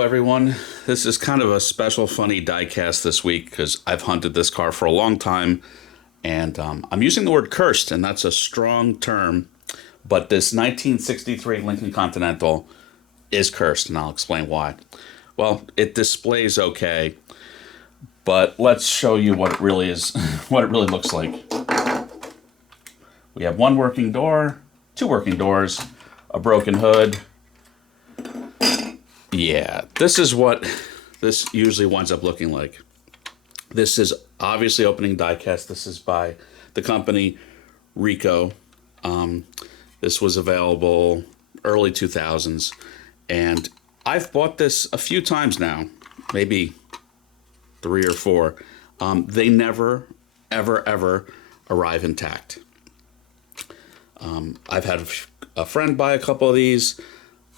Everyone, this is kind of a special funny diecast this week because I've hunted this car for a long time, and I'm using the word cursed, and that's a strong term, but this 1963 Lincoln Continental is cursed, and I'll explain why. Well, it displays okay, but let's show you what it really is, what it really looks like. We have one working door, two working doors, a broken hood. Yeah, this is what this usually winds up looking like. This is obviously opening diecast. This is by the company Rico. This was available early 2000s, and I've bought this a few times now, maybe 3 or 4. They never, ever arrive intact. I've had a friend buy a couple of these.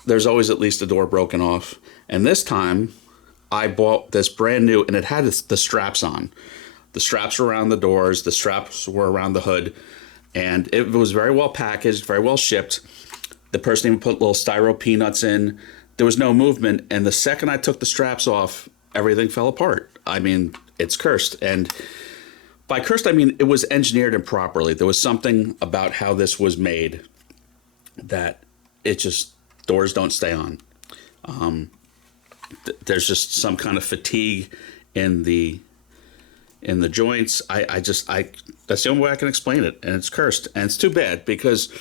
There's always at least a door broken off. And this time, I bought this brand new, and it had the straps on. The straps were around the doors, the straps were around the hood, and it was very well packaged, very well shipped. The person even put little styro peanuts in. There was no movement, and the second I took the straps off, everything fell apart. I mean, it's cursed. And by cursed, I mean it was engineered improperly. There was something about how this was made that it just, doors don't stay on. There's just some kind of fatigue in the joints. That's the only way I can explain it, and it's cursed, and it's too bad because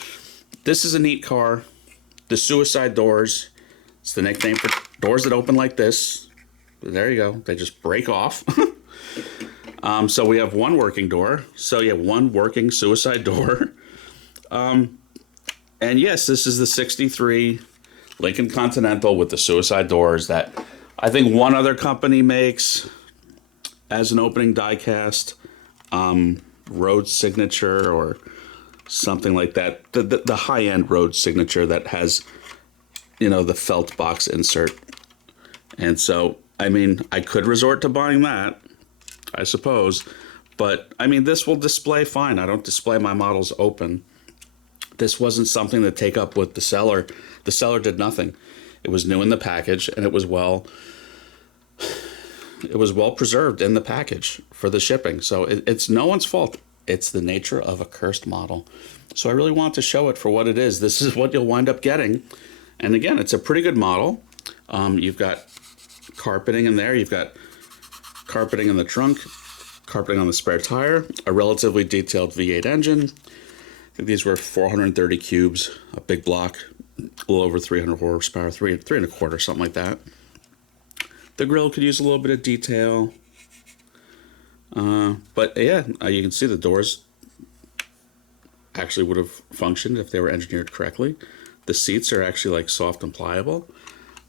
this is a neat car. The suicide doors, it's the nickname for doors that open like this. There you go. They just break off. So we have one working door. So yeah, one working suicide door. And yes, this is the 63 Lincoln Continental with the suicide doors that I think one other company makes as an opening diecast. Road Signature or something like that. The high-end Road Signature that has, the felt box insert. And so, I mean, I could resort to buying that, I suppose. But, I mean, this will display fine. I don't display my models open. This wasn't something to take up with the seller. The seller did nothing. It was new in the package, and it was well preserved in the package for the shipping. So it's no one's fault. It's the nature of a cursed model. So I really want to show it for what it is. This is what you'll wind up getting. And again, it's a pretty good model. You've got carpeting in there. You've got carpeting in the trunk, carpeting on the spare tire, a relatively detailed V8 engine. I think these were 430 cubes, a big block, a little over 300 horsepower, three and a quarter, something like that. The grill could use a little bit of detail. But yeah, you can see the doors actually would have functioned if they were engineered correctly. The seats are actually like soft and pliable.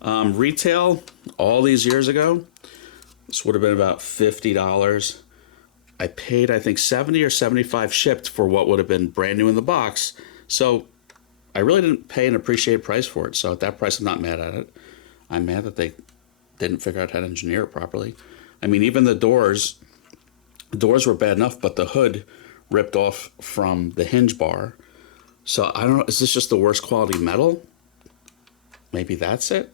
Retail, all these years ago, this would have been about $50. I paid, I think, $70 or $75 shipped for what would have been brand new in the box. So I really didn't pay an appreciated price for it. So at that price, I'm not mad at it. I'm mad that they didn't figure out how to engineer it properly. I mean, even the doors were bad enough, but the hood ripped off from the hinge bar. So I don't know, is this just the worst quality metal? Maybe that's it?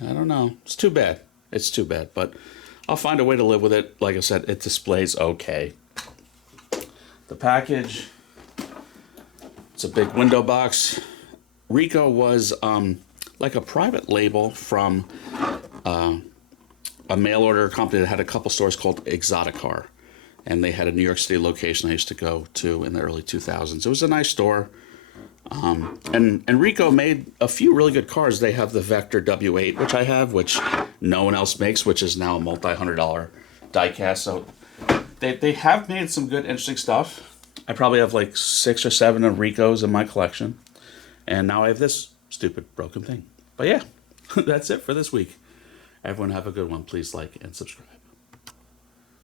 I don't know. It's too bad. It's too bad, but I'll find a way to live with it. Like I said, it displays okay. The package, it's a big window box. Rico was like a private label from a mail order company that had a couple stores called Exoticar. And they had a New York City location I used to go to in the early 2000s. It was a nice store. And Rico made a few really good cars. They have the Vector W8, which I have, which no one else makes, which is now a multi-$100 diecast. So they have made some good, interesting stuff. I probably have like 6 or 7 of Rico's in my collection. And now I have this stupid broken thing. But yeah, that's it for this week. Everyone have a good one. Please like and subscribe.